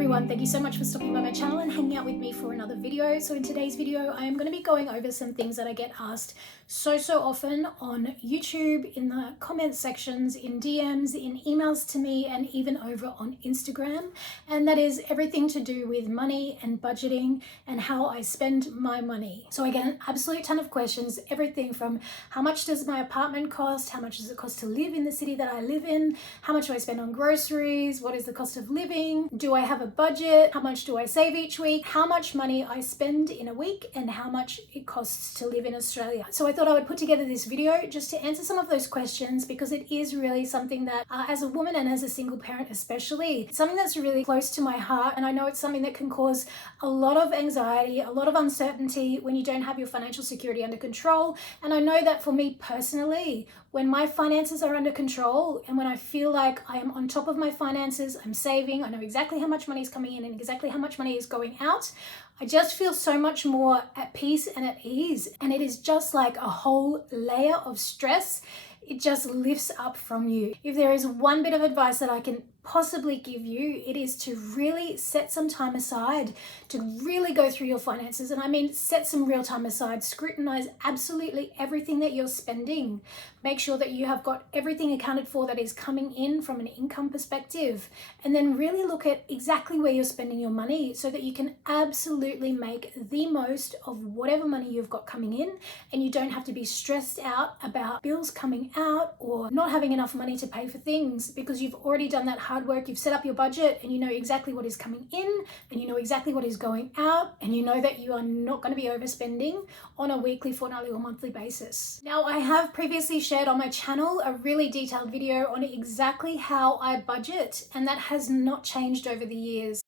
everyone, thank you so much for stopping by my channel and hanging out with me for another video. So in today's video, I am going to be going over some things that I get asked so often on YouTube, in the comment sections, in DMs, in emails to me, and even over on Instagram. And that is everything to do with money and budgeting and how I spend my money. So I get an absolute ton of questions, everything from how much does my apartment cost? How much does it cost to live in the city that I live in? How much do I spend on groceries? What is the cost of living? Do I have a budget? How much do I save each week? How much money I spend in a week and how much it costs to live in Australia. So I thought I would put together this video just to answer some of those questions, because it is really something that as a woman and as a single parent especially, it's something that's really close to my heart. And I know it's something that can cause a lot of anxiety, a lot of uncertainty when you don't have your financial security under control. And I know that for me personally, when my finances are under control and when I feel like I am on top of my finances, I'm saving, I know exactly how much money is coming in and exactly how much money is going out, I just feel so much more at peace and at ease. And it is just like a whole layer of stress. It just lifts up from you. If there is one bit of advice that I can possibly give you, it is to really set some time aside to really go through your finances. And I mean, set some real time aside, scrutinize absolutely everything that you're spending. Make sure that you have got everything accounted for that is coming in from an income perspective. And then really look at exactly where you're spending your money so that you can absolutely make the most of whatever money you've got coming in. And you don't have to be stressed out about bills coming out or not having enough money to pay for things, because you've already done that hard work. You've set up your budget and you know exactly what is coming in and you know exactly what is going out, and you know that you are not going to be overspending on a weekly, fortnightly or monthly basis. Now, I have previously shared on my channel a really detailed video on exactly how I budget, and that has not changed over the years.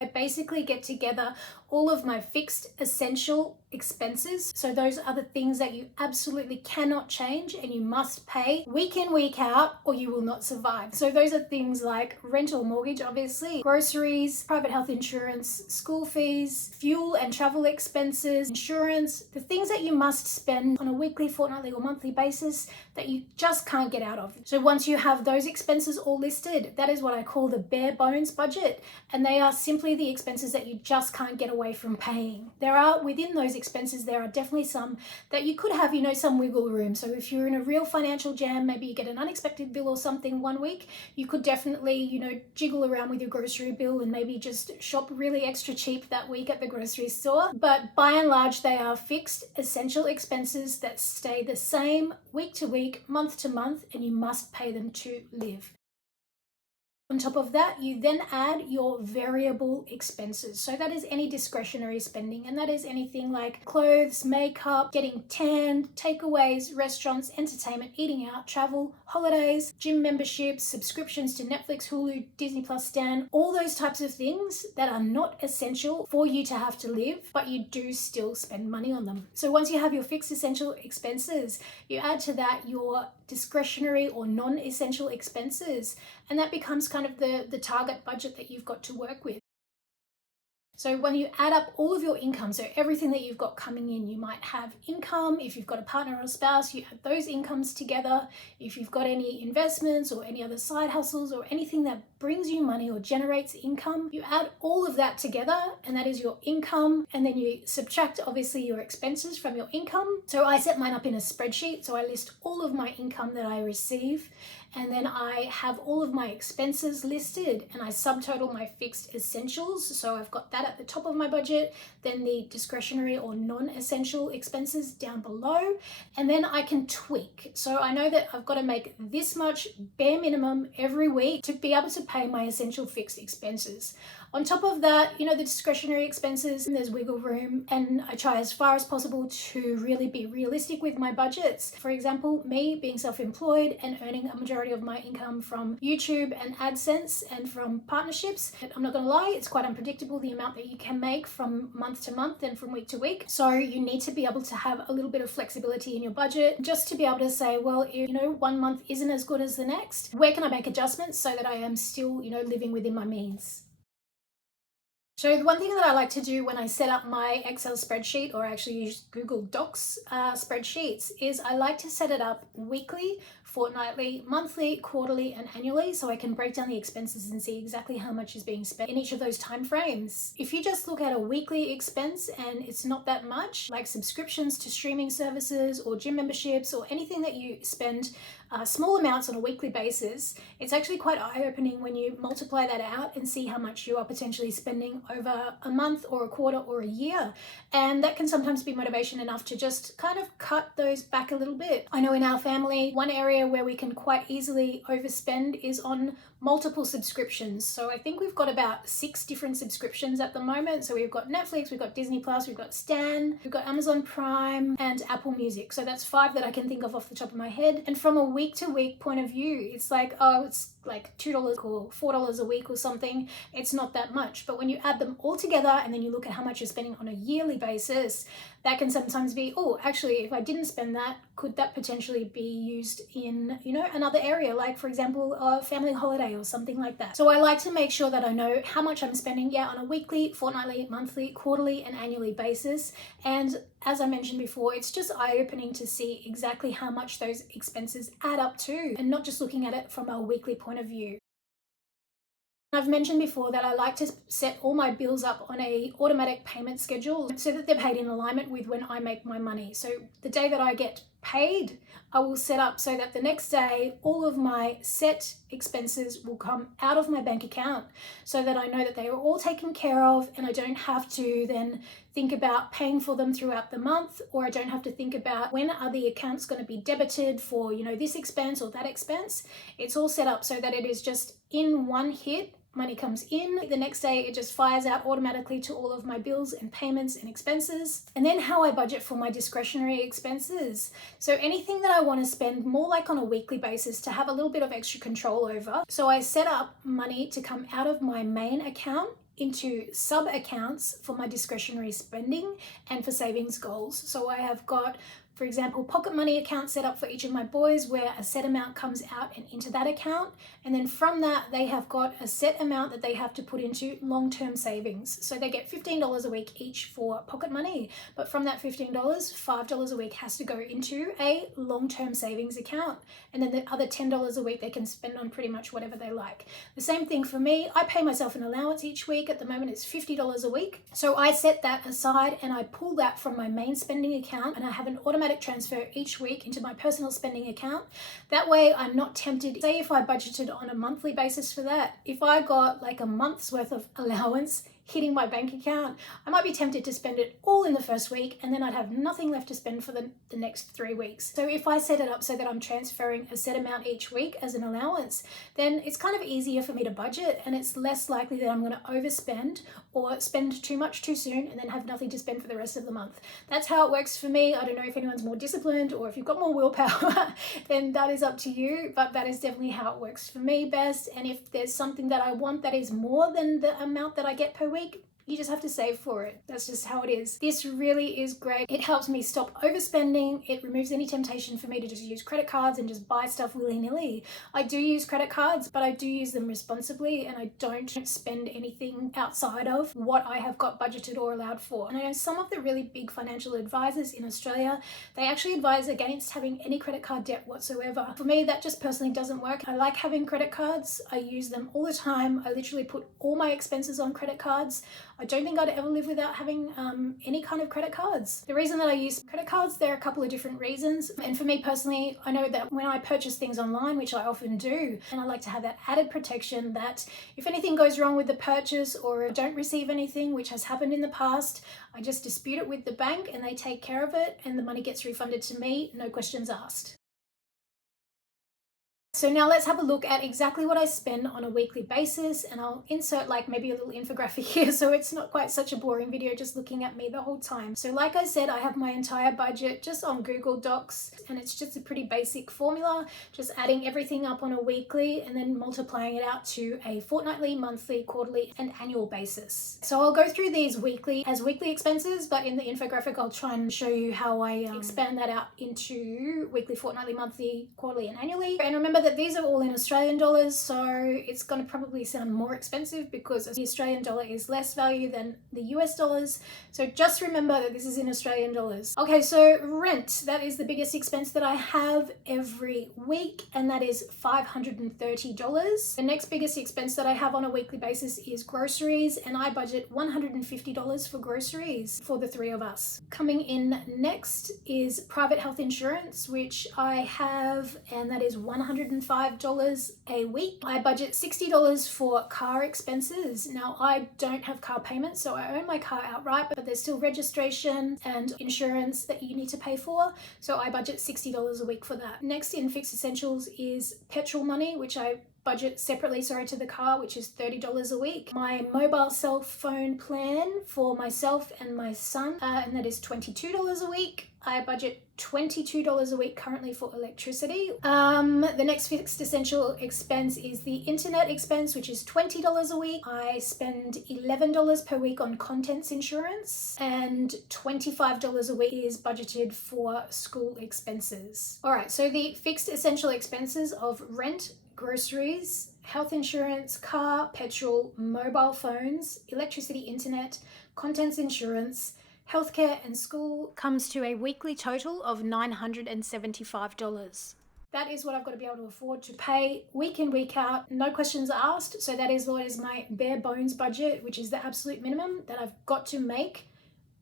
I basically get together all of my fixed essential expenses. So those are the things that you absolutely cannot change and you must pay week in, week out, or you will not survive. So those are things like rent or mortgage, obviously, groceries, private health insurance, school fees, fuel and travel expenses, insurance, the things that you must spend on a weekly, fortnightly or monthly basis that you just can't get out of. So once you have those expenses all listed, that is what I call the bare bones budget. And they are simply the expenses that you just can't get away from paying. There are, within those expenses, there are definitely some that you could have, some wiggle room. So if you're in a real financial jam, maybe you get an unexpected bill or something one week, you could definitely, jiggle around with your grocery bill and maybe just shop really extra cheap that week at the grocery store. But by and large, they are fixed essential expenses that stay the same week to week, month to month, and you must pay them to live. On top of that, you then add your variable expenses. So that is any discretionary spending, and that is anything like clothes, makeup, getting tanned, takeaways, restaurants, entertainment, eating out, travel, holidays, gym memberships, subscriptions to Netflix, Hulu, Disney Plus, Stan, all those types of things that are not essential for you to have to live, but you do still spend money on them. So once you have your fixed essential expenses, you add to that your discretionary or non-essential expenses, and that becomes kind of the target budget that you've got to work with. So when you add up all of your income, so everything that you've got coming in, you might have income. If you've got a partner or a spouse, you add those incomes together. If you've got any investments or any other side hustles or anything that brings you money or generates income, you add all of that together, and that is your income. And then you subtract obviously your expenses from your income. So I set mine up in a spreadsheet. So I list all of my income that I receive, and then I have all of my expenses listed, and I subtotal my fixed essentials. So I've got that at the top of my budget, then the discretionary or non-essential expenses down below, and then I can tweak. So I know that I've got to make this much bare minimum every week to be able to pay my essential fixed expenses. On top of that, the discretionary expenses, there's wiggle room, and I try as far as possible to really be realistic with my budgets. For example, me being self-employed and earning a majority of my income from YouTube and AdSense and from partnerships, I'm not gonna lie, it's quite unpredictable the amount that you can make from month to month and from week to week. So you need to be able to have a little bit of flexibility in your budget, just to be able to say, well, if one month isn't as good as the next, where can I make adjustments so that I am still living within my means? So the one thing that I like to do when I set up my Excel spreadsheet, or actually use Google Docs spreadsheets, is I like to set it up weekly, fortnightly, monthly, quarterly, and annually, so I can break down the expenses and see exactly how much is being spent in each of those time frames. If you just look at a weekly expense and it's not that much, like subscriptions to streaming services or gym memberships or anything that you spend small amounts on a weekly basis, it's actually quite eye-opening when you multiply that out and see how much you are potentially spending over a month or a quarter or a year. And that can sometimes be motivation enough to just kind of cut those back a little bit. I know in our family, one area where we can quite easily overspend is on multiple subscriptions. So I think we've got about 6 different subscriptions at the moment. So we've got Netflix, we've got Disney Plus, we've got Stan, we've got Amazon Prime, and Apple Music. So that's 5 that I can think of off the top of my head. And from a week to week point of view, it's like, oh, it's like $2 or $4 a week or something. It's not that much. But when you add them all together and then you look at how much you're spending on a yearly basis, that can sometimes be, oh, actually, if I didn't spend that, could that potentially be used in, another area, like for example, a family holiday or something like that. So I like to make sure that I know how much I'm spending, on a weekly, fortnightly, monthly, quarterly, and annually basis. And as I mentioned before, it's just eye-opening to see exactly how much those expenses add up to, and not just looking at it from a weekly point of view. I've mentioned before that I like to set all my bills up on a automatic payment schedule so that they're paid in alignment with when I make my money. So the day that I get paid, I will set up so that the next day all of my set expenses will come out of my bank account so that I know that they are all taken care of, and I don't have to then think about paying for them throughout the month, or I don't have to think about when are the accounts going to be debited for, this expense or that expense. It's all set up so that it is just in one hit. Money comes in, the next day it just fires out automatically to all of my bills and payments and expenses. And then how I budget for my discretionary expenses. So anything that I want to spend more like on a weekly basis to have a little bit of extra control over. So I set up money to come out of my main account into sub accounts for my discretionary spending and for savings goals. So I have got, for example, pocket money account set up for each of my boys where a set amount comes out and into that account. And then from that, they have got a set amount that they have to put into long-term savings. So they get $15 a week each for pocket money. But from that $15, $5 a week has to go into a long-term savings account. And then the other $10 a week they can spend on pretty much whatever they like. The same thing for me. I pay myself an allowance each week. At the moment, it's $50 a week. So I set that aside and I pull that from my main spending account, and I have an automatic transfer each week into my personal spending account. That way I'm not tempted. Say if I budgeted on a monthly basis for that, if I got like a month's worth of allowance hitting my bank account, I might be tempted to spend it all in the first week, and then I'd have nothing left to spend for the next 3 weeks. So if I set it up so that I'm transferring a set amount each week as an allowance, then it's kind of easier for me to budget, and it's less likely that I'm going to overspend or spend too much too soon and then have nothing to spend for the rest of the month. That's how it works for me. I don't know if anyone's more disciplined or if you've got more willpower, then that is up to you, but that is definitely how it works for me best. And if there's something that I want that is more than the amount that I get per week, you just have to save for it. That's just how it is. This really is great. It helps me stop overspending. It removes any temptation for me to just use credit cards and just buy stuff willy-nilly. I do use credit cards, but I do use them responsibly, and I don't spend anything outside of what I have got budgeted or allowed for. And I know some of the really big financial advisors in Australia, they actually advise against having any credit card debt whatsoever. For me, that just personally doesn't work. I like having credit cards. I use them all the time. I literally put all my expenses on credit cards. I don't think I'd ever live without having any kind of credit cards. The reason that I use credit cards, there are a couple of different reasons. And for me personally, I know that when I purchase things online, which I often do, and I like to have that added protection that if anything goes wrong with the purchase or I don't receive anything, which has happened in the past, I just dispute it with the bank and they take care of it and the money gets refunded to me, no questions asked. So now let's have a look at exactly what I spend on a weekly basis, and I'll insert like maybe a little infographic here so it's not quite such a boring video just looking at me the whole time. So like I said, I have my entire budget just on Google Docs, and it's just a pretty basic formula, just adding everything up on a weekly and then multiplying it out to a fortnightly, monthly, quarterly, and annual basis. So I'll go through these weekly as weekly expenses, but in the infographic I'll try and show you how I expand that out into weekly, fortnightly, monthly, quarterly, and annually. And remember that these are all in Australian dollars, so it's going to probably sound more expensive because the Australian dollar is less value than the US dollars. So just remember that this is in Australian dollars. Okay, so rent, that is the biggest expense that I have every week, and that is $530. The next biggest expense that I have on a weekly basis is groceries, and I budget $150 for groceries for the three of us. Coming in next is private health insurance, which I have, and that is $105 a week. I budget $60 for car expenses. Now, I don't have car payments, so I own my car outright, but there's still registration and insurance that you need to pay for, so I budget $60 a week for that. Next in fixed essentials is petrol money, which I budget separately, to the car, which is $30 a week. My mobile cell phone plan for myself and my son, and that is $22 a week. I budget $22 a week currently for electricity. The next fixed essential expense is the internet expense, which is $20 a week. I spend $11 per week on contents insurance, and $25 a week is budgeted for school expenses. All right, so the fixed essential expenses of rent, groceries, health insurance, car, petrol, mobile phones, electricity, internet, contents insurance, healthcare and school comes to a weekly total of $975. That is what I've got to be able to afford to pay week in, week out, no questions asked. So that is what is my bare bones budget, which is the absolute minimum that I've got to make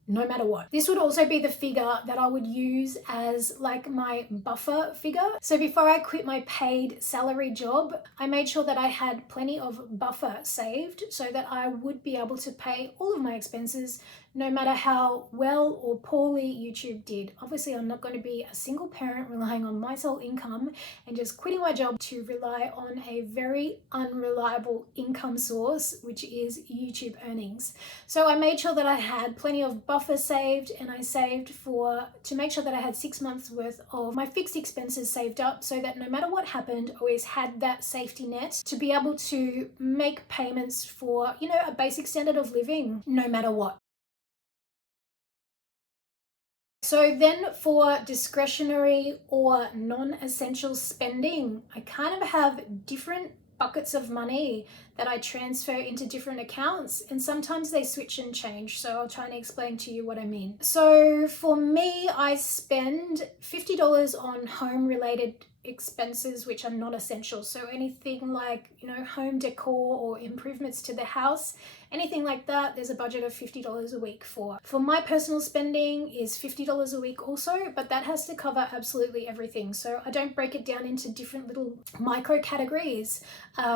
no matter what. This would also be the figure that I would use as like my buffer figure. So before I quit my paid salary job, I made sure that I had plenty of buffer saved so that I would be able to pay all of my expenses no matter how well or poorly YouTube did. Obviously, I'm not going to be a single parent relying on my sole income and just quitting my job to rely on a very unreliable income source, which is YouTube earnings. So I made sure that I had plenty of buffer saved, and I saved to make sure that I had 6 months worth of my fixed expenses saved up so that no matter what happened, I always had that safety net to be able to make payments for, a basic standard of living no matter what. So then for discretionary or non-essential spending, I kind of have different buckets of money that I transfer into different accounts, and sometimes they switch and change. So I'll try and explain to you what I mean. So for me, I spend $50 on home related expenses which are not essential. So anything like, home decor or improvements to the house, anything like that, there's a budget of $50 a week for. For my personal spending is $50 a week also, but that has to cover absolutely everything. So I don't break it down into different little micro categories.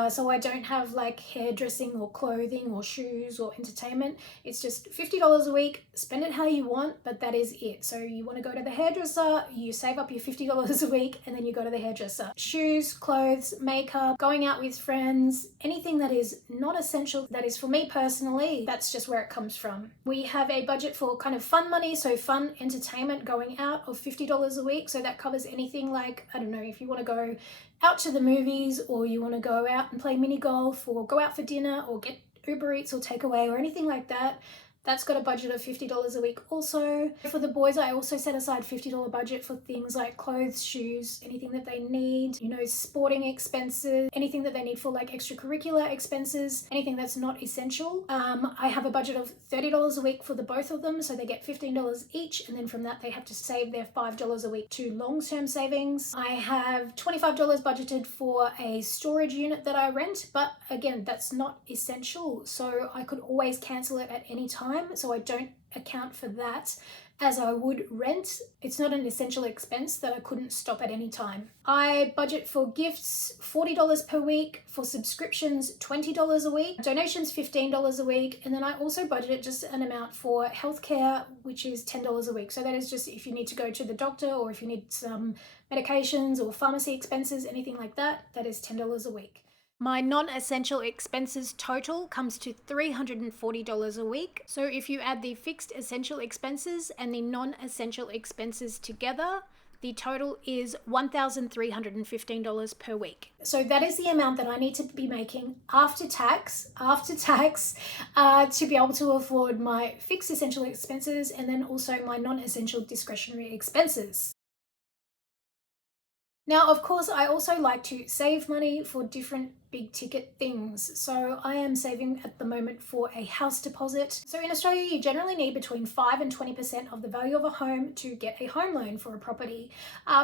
So I don't have like hairdressing or clothing or shoes or entertainment. It's just $50 a week, spend it how you want, but that is it. So you want to go to the hairdresser, you save up your $50 a week, and then you go to the hairdresser. Shoes, clothes, makeup, going out with friends, anything that is not essential, that is for me personally, that's just where it comes from. We have a budget for kind of fun money, so fun entertainment going out, of $50 a week. So that covers anything like, I don't know, if you want to go out to the movies, or you want to go out and play mini golf, or go out for dinner, or get Uber Eats or takeaway or anything like that. That's got a budget of $50 a week also. For the boys, I also set aside $50 budget for things like clothes, shoes, anything that they need, sporting expenses, anything that they need for like extracurricular expenses, anything that's not essential. I have a budget of $30 a week for the both of them, so they get $15 each, and then from that they have to save their $5 a week to long-term savings. I have $25 budgeted for a storage unit that I rent, but again, that's not essential, so I could always cancel it at any time. So I don't account for that as I would rent. It's not an essential expense that I couldn't stop at any time. I budget for gifts $40 per week, for subscriptions $20 a week, donations $15 a week, and then I also budget just an amount for healthcare, which is $10 a week. So that is just if you need to go to the doctor, or if you need some medications or pharmacy expenses, anything like that, that is $10 a week. My non-essential expenses total comes to $340 a week. So if you add the fixed essential expenses and the non-essential expenses together, the total is $1,315 per week. So that is the amount that I need to be making after tax, to be able to afford my fixed essential expenses and then also my non-essential discretionary expenses. Now, of course, I also like to save money for different big ticket things. So I am saving at the moment for a house deposit. So in Australia, you generally need between 5 and 20% of the value of a home to get a home loan for a property.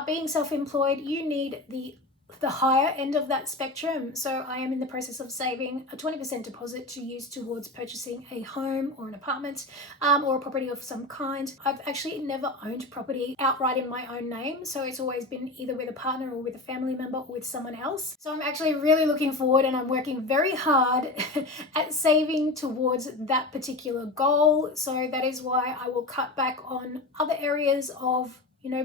Being self-employed, you need the higher end of that spectrum. So I am in the process of saving a 20% deposit to use towards purchasing a home or an apartment or a property of some kind. I've actually never owned property outright in my own name. So it's always been either with a partner or with a family member or with someone else. So I'm actually really looking forward, and I'm working very hard at saving towards that particular goal. So that is why I will cut back on other areas of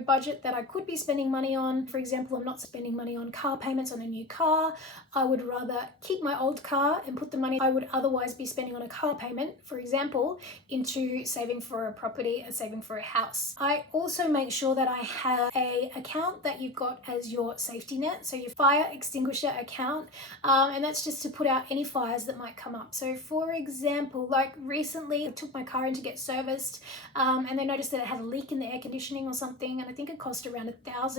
budget that I could be spending money on. For example, I'm not spending money on car payments on a new car. I would rather keep my old car and put the money I would otherwise be spending on a car payment, for example, into saving for a property and saving for a house. I also make sure that I have a account that you've got as your safety net. So your fire extinguisher account, and that's just to put out any fires that might come up. So for example, like recently I took my car in to get serviced, and they noticed that it had a leak in the air conditioning or something, and I think it cost around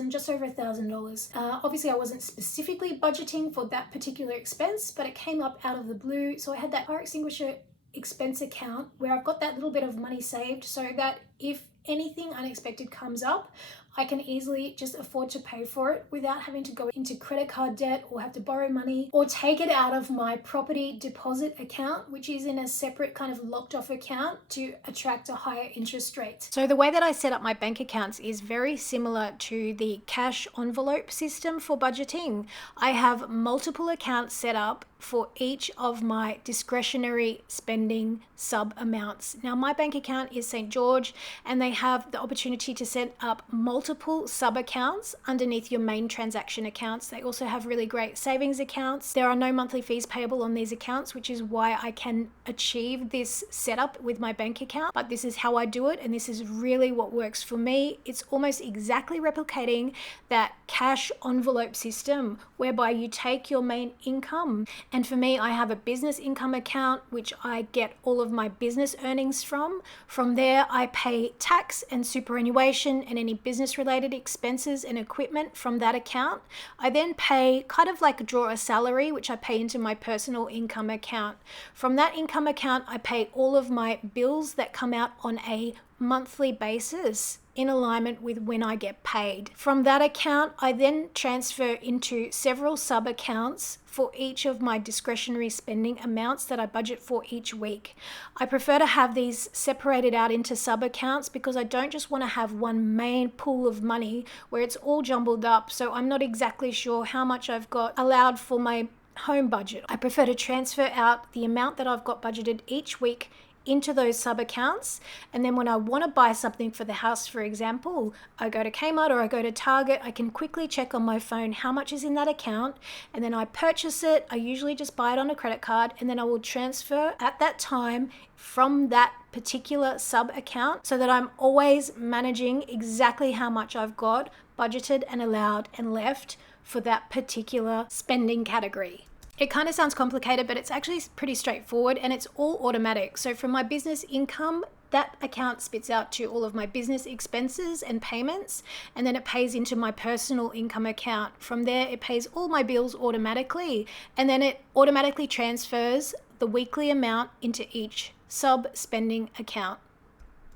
just over $1,000. Obviously I wasn't specifically budgeting for that particular expense, but it came up out of the blue. So I had that fire extinguisher expense account where I've got that little bit of money saved so that if anything unexpected comes up, I can easily just afford to pay for it without having to go into credit card debt or have to borrow money or take it out of my property deposit account, which is in a separate kind of locked off account to attract a higher interest rate. So the way that I set up my bank accounts is very similar to the cash envelope system for budgeting. I have multiple accounts set up for each of my discretionary spending sub amounts. Now my bank account is St. George, and they have the opportunity to set up multiple sub accounts underneath your main transaction accounts. They also have really great savings accounts. There are no monthly fees payable on these accounts, which is why I can achieve this setup with my bank account. But this is how I do it, and this is really what works for me. It's almost exactly replicating that cash envelope system whereby you take your main income. And for me, I have a business income account, which I get all of my business earnings from. From there, I pay tax and superannuation and any business related expenses and equipment from that account. I then pay kind of like draw a salary, which I pay into my personal income account. From that income account, I pay all of my bills that come out on a monthly basis in alignment with when I get paid. From that account, I then transfer into several sub accounts for each of my discretionary spending amounts that I budget for each week. I prefer to have these separated out into sub accounts because I don't just want to have one main pool of money where it's all jumbled up. So I'm not exactly sure how much I've got allowed for my home budget. I prefer to transfer out the amount that I've got budgeted each week into those sub accounts, and then when I want to buy something for the house, for example, I go to Kmart or I go to Target, I can quickly check on my phone how much is in that account, and then I purchase it. I usually just buy it on a credit card, and then I will transfer at that time from that particular sub account so that I'm always managing exactly how much I've got budgeted and allowed and left for that particular spending category. It kind of sounds complicated, but it's actually pretty straightforward, and it's all automatic. So from my business income, that account spits out to all of my business expenses and payments, and then it pays into my personal income account. From there, it pays all my bills automatically, and then it automatically transfers the weekly amount into each sub spending account.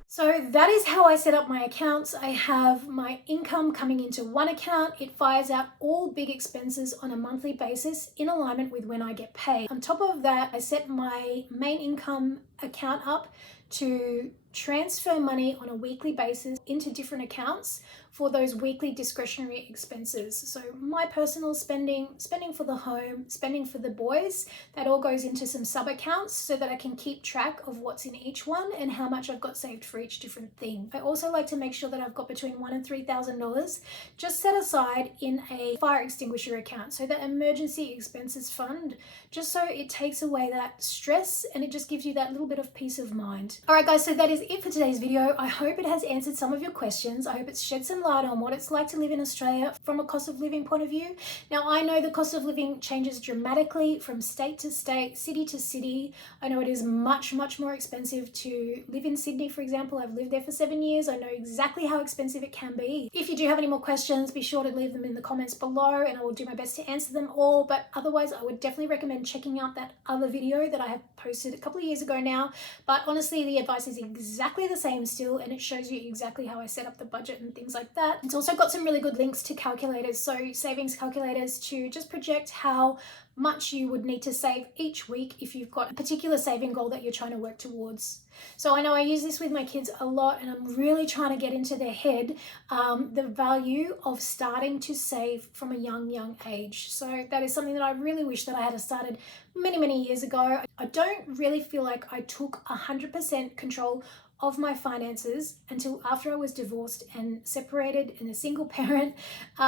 So that is how I set up my accounts. I have my income coming into one account. It fires out all big expenses on a monthly basis in alignment with when I get paid. On top of that, I set my main income account up to transfer money on a weekly basis into different accounts for those weekly discretionary expenses. So my personal spending for the home, spending for the boys, that all goes into some sub accounts so that I can keep track of what's in each one and how much I've got saved for each different thing. I also like to make sure that I've got between $1,000 and $3,000 just set aside in a fire extinguisher account, so that emergency expenses fund, just so it takes away that stress and it just gives you that little little bit of peace of mind. All right, guys, so that is it for today's video. I hope it has answered some of your questions. I hope it's shed some light on what it's like to live in Australia from a cost of living point of view. Now, I know the cost of living changes dramatically from state to state, city to city. I know it is much, much more expensive to live in Sydney, for example. I've lived there for 7 years. I know exactly how expensive it can be. If you do have any more questions, be sure to leave them in the comments below and I will do my best to answer them all. But otherwise, I would definitely recommend checking out that other video that I have posted a couple of years ago now. But honestly, the advice is exactly the same still, and it shows you exactly how I set up the budget and things like that. It's also got some really good links to calculators, so savings calculators to just project how much you would need to save each week if you've got a particular saving goal that you're trying to work towards. So I know I use this with my kids a lot, and I'm really trying to get into their head the value of starting to save from a young age. So that is something that I really wish that I had started many years ago. I don't really feel like I took 100% control of my finances until after I was divorced and separated and a single parent,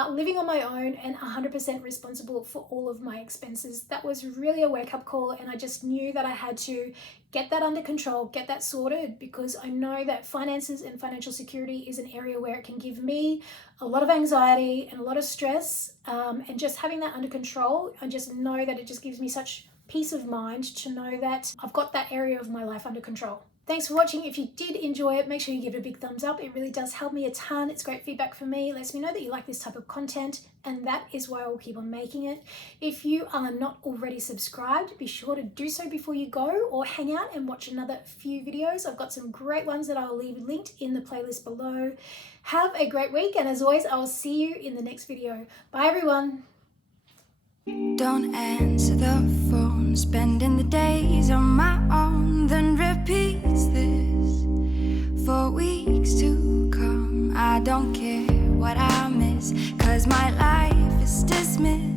living on my own and 100% responsible for all of my expenses. That was really a wake-up call, and I just knew that I had to get that under control, get that sorted, because I know that finances and financial security is an area where it can give me a lot of anxiety and a lot of stress, and just having that under control, I just know that it just gives me such peace of mind to know that I've got that area of my life under control. Thanks for watching. If you did enjoy it, make sure you give it a big thumbs up. It really does help me a ton. It's great feedback for me. It lets me know that you like this type of content, and that is why I will keep on making it. If you are not already subscribed, be sure to do so before you go, or hang out and watch another few videos. I've got some great ones that I'll leave linked in the playlist below. Have a great week, and as always, I will see you in the next video. Bye, everyone. Don't answer the phone, spending the days on my own, then repeats this for weeks to come. I don't care what I miss, 'cause my life is dismissed.